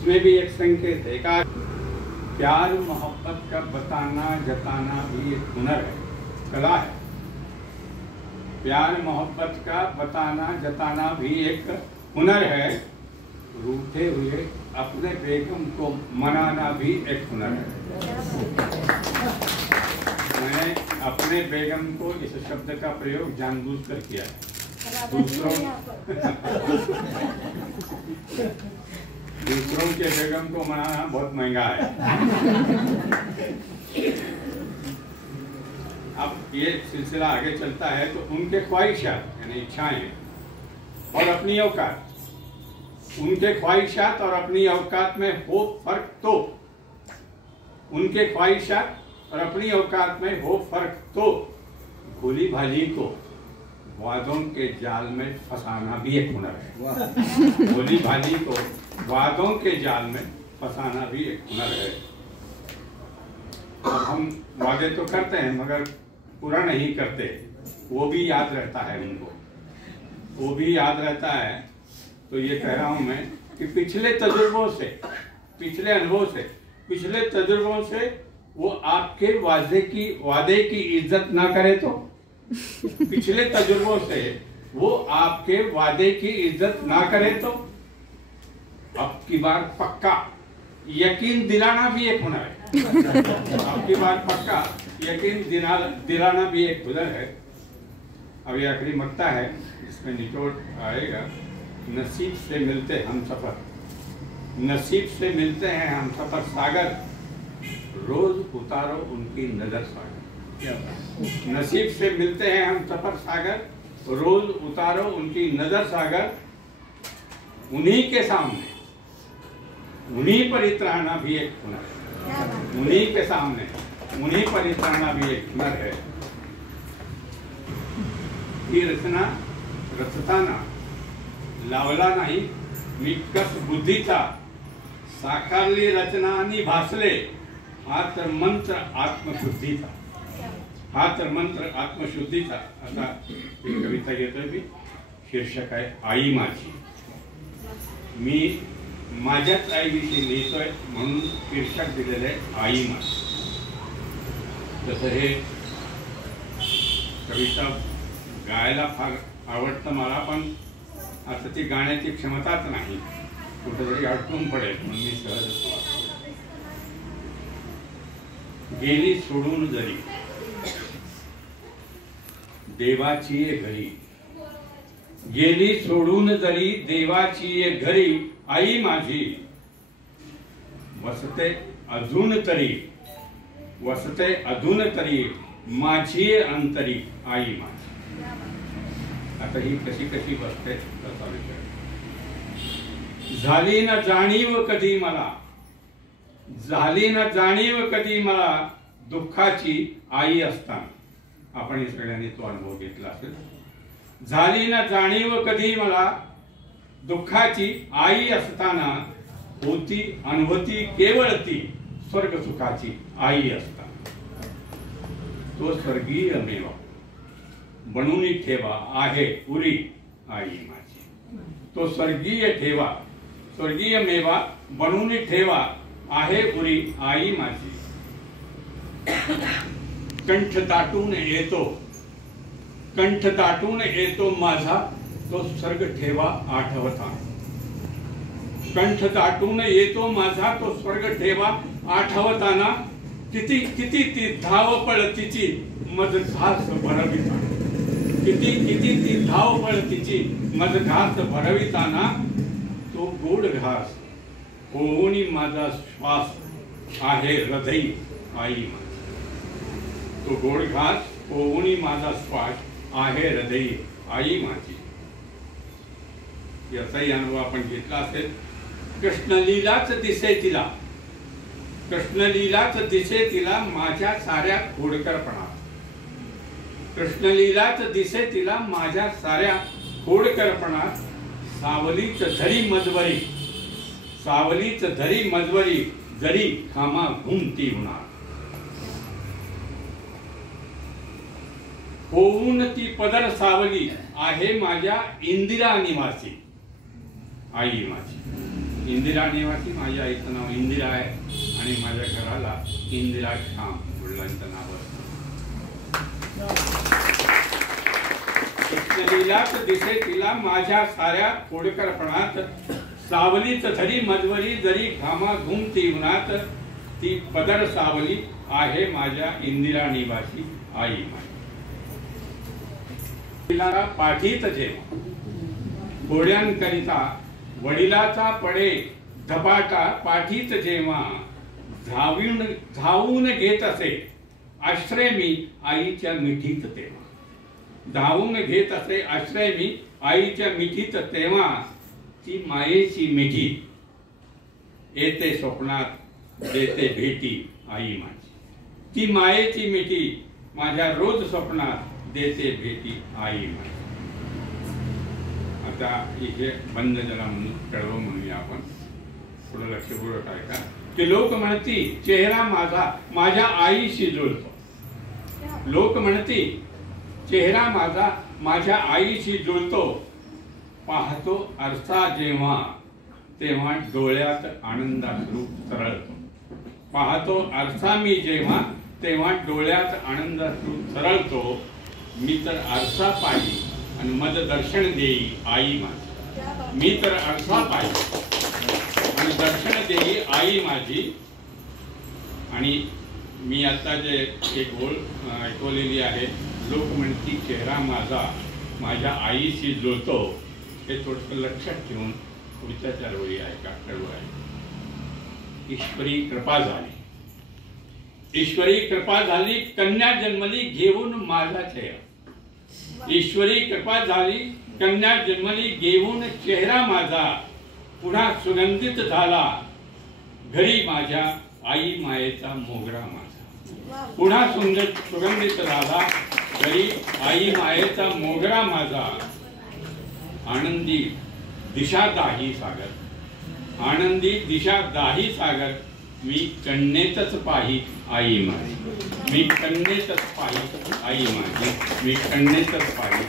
उसमें भी एक संकेत है। का प्यार मोहब्बत का बताना जताना भी एक हुनर है, कला है। प्यार मोहब्बत का बताना जताना भी एक हुनर है। रूठे हुए अपने बेगम को मनाना भी एक हुनर है। मैंने अपने बेगम को इस शब्द का प्रयोग जानबूझकर किया है। दूसरों के बेगम को मनाना बहुत महंगा है। अब ये सिलसिला आगे चलता है तो उनके ख्वाहिशात यानी इच्छाएं और अपनी औकात, उनके ख्वाहिशात और अपनी औकात में हो फर्क तो, उनके ख्वाहिशात और अपनी औकात में हो फर्क तो भोली भाली को वादों के जाल में फंसाना भी एक हुनर है। भोली भाली को वादों के जाल में फंसाना भी एक हुनर है। अब हम वादे तो करते हैं मगर पूरा नहीं करते, वो भी याद रहता है उनको, वो भी याद रहता है। तो ये कह रहा हूं मैं कि पिछले तजुर्बों से, पिछले अनुभव से, पिछले तजुर्बों से वो आपके वादे की इज्जत ना करे तो, पिछले तजुर्बों से वो आपके वादे की इज्जत ना करे तो अब की बार पक्का यकीन दिलाना भी एक हुनर है। अब की बार पक्का यकीन दिलाना भी एक हुनर है। अब ये आखिरी मक्ता है जिसमें निचोड़ आएगा। नसीब से मिलते हम सफर, नसीब से मिलते हैं हम सफर सागर, रोज उतारो उनकी नजर सागर। नसीब से मिलते हैं हम सफर सागर, रोज उतारो उनकी नजर सागर। उन्हीं के सामने उन्हीं पर इतराना भी एक हुनर है। उन्हीं के सामने उन्हीं पर इतराना भी एक हुनर है। ही रचना रचताना लावला नाही मी कस बुद्धीचा, साकारली रचना आणि भासले हा तर मंत्र आत्मशुद्धीचा, हा तर मंत्र आत्मशुद्धीचा। असा एक कविता घेतोय मी, शीर्षक आहे आई माझी। मी माझ्याच आईविषयी लिहितोय म्हणून शीर्षक दिलेलं आहे आई माझी। जसं हे कविता गायला फार आवडतं मला, पण आता ती गाण्याची क्षमताच नाही, कुठेतरी अडकून पडेल म्हणून मी सहजच वाचतो। गेली सोडून जरी देवाची ये घरी, गेली सोडून जरी देवाची ये घरी आई माझी, वसते अजून तरी, वसते अजून तरी माझी अंतरी आई माझी। आता ही कशी कशी बसते त्याचा विचार। झाली ना जाणीव कधी मला, झाली ना जाणीव कधी मला दुःखाची आई असताना। आपण हे सगळ्यांनी तो अनुभव घेतला असेल। झाली ना जाणीव कधी मला दुःखाची आई असताना, होती अनुभूती केवळ ती स्वर्ग सुखाची आई असताना। तो स्वर्गीय मेवा बनून ठेवा आहे पुरी आई माझी। तो स्वर्गीय ठेवा, स्वर्गीय मेवा बनून ठेवा आहे पुरी आई माझी। कंठ दाटून येतो, कंठ दाटून येतो माझा तो स्वर्ग ठेवा आठवता। कंठ दाटून येतो माझा तो स्वर्ग ठेवा आठवताना। किती किती ती धावपळ तिची मज घास भरविताना, किती किती ती धावपळ तिची मज घास भरविताना। तो गोड घास होऊनी माझा श्वास आहे हृदय आई माझी। तो गोड घास होऊनी माझा श्वास आहे हृदय आई माझी। याचाही अनुभव आपण घेतला असेल। कृष्णलीलाच दिसे तिला, कृष्णलीलाच दिसे तिला माझ्या साऱ्या खोडकरपणात। कृष्णलीलाच दिसे तिला माझ्या साऱ्या खोडकरपणात। सावलीच धरी मजवरी, सावलीच धरी मजवरी जरी खामा घुमती होणार। होऊन ती पदर सावली आहे माझ्या इंदिरा निवासी आई माझी। इंदिरा निवासी माझ्या आईचं नाव इंदिरा आहे आणि माझ्या घराला इंदिरा श्याम वडिलांचं नाव असतं. दिसे तिला माझ्या साऱ्या खोडकरपणात, सावलीच धरी मजवरी जरी घामा घुमती उन्हात, ती पदर सावली आहे माझ्या इंदिरा निवासी आई माझी. तिला पाठीत जेव्हा घोड्यांकरिता वडिलाचा पडे धपाटा, पाठीत जेव्हा धावून घेत असे आश्रय मी आईच्या मिठीत तेव्हा. धावून घेत असे आश्रय मी आईच्या मिठीत तेव्हा, ती मायेची मिठी येते स्वप्नात देते भेटी आई माझी. ती मायेची मिठी माझ्या रोज स्वप्नात देते भेटी आई माझी. आता इथे बंद जरा म्हणून कळव म्हणूया आपण, थोडं लक्षपूर्वक ऐका. की लोक म्हणती चेहरा माझा माझ्या आईशी जुळतो. लोक म्हणती चेहरा माझा माझ्या आईशी जुळतो, पाहतो आरसा जेव्हा तेव्हा डोळ्यात आनंदाश्रू तरळतो. पाहतो आरसा मी जेव्हा तेव्हा डोळ्यात आनंदाश्रू तरळतो. मी तर आरसा पाही आणि मद दर्शन देई आई माझी. मी तर आरसा पाही आणि दर्शन देई आई माझी. आणि मी आता जे एक ओळ ऐकवलेली आहे, लोक म्हणती चेहरा माझा माझ्या आईशी जुळतो, हे थोडंसं लक्षात ठेवून पुढच्या चळवळी ऐका. कळवळ आहे. ईश्वरी कृपा झाली, ईश्वरी कृपा झाली, कन्या जन्मली घेऊन माझा चेहरा. ईश्वरी कृपा झाली, कन्या जन्मली घेऊन चेहरा माझा. पुन्हा सुगंधित झाला घरी माझ्या आई मायेचा मोगरा माझा. पुन्हा सुगंधित झाला घरी आई मायेचा मोगरा माझा. आनंदी दिशा दाही सागर, आनंदी दिशा दाही सागर, मी कन्येतच पाही आई माझी. मी कन्येतच पाही आई माझी. मी कन्येतच पाही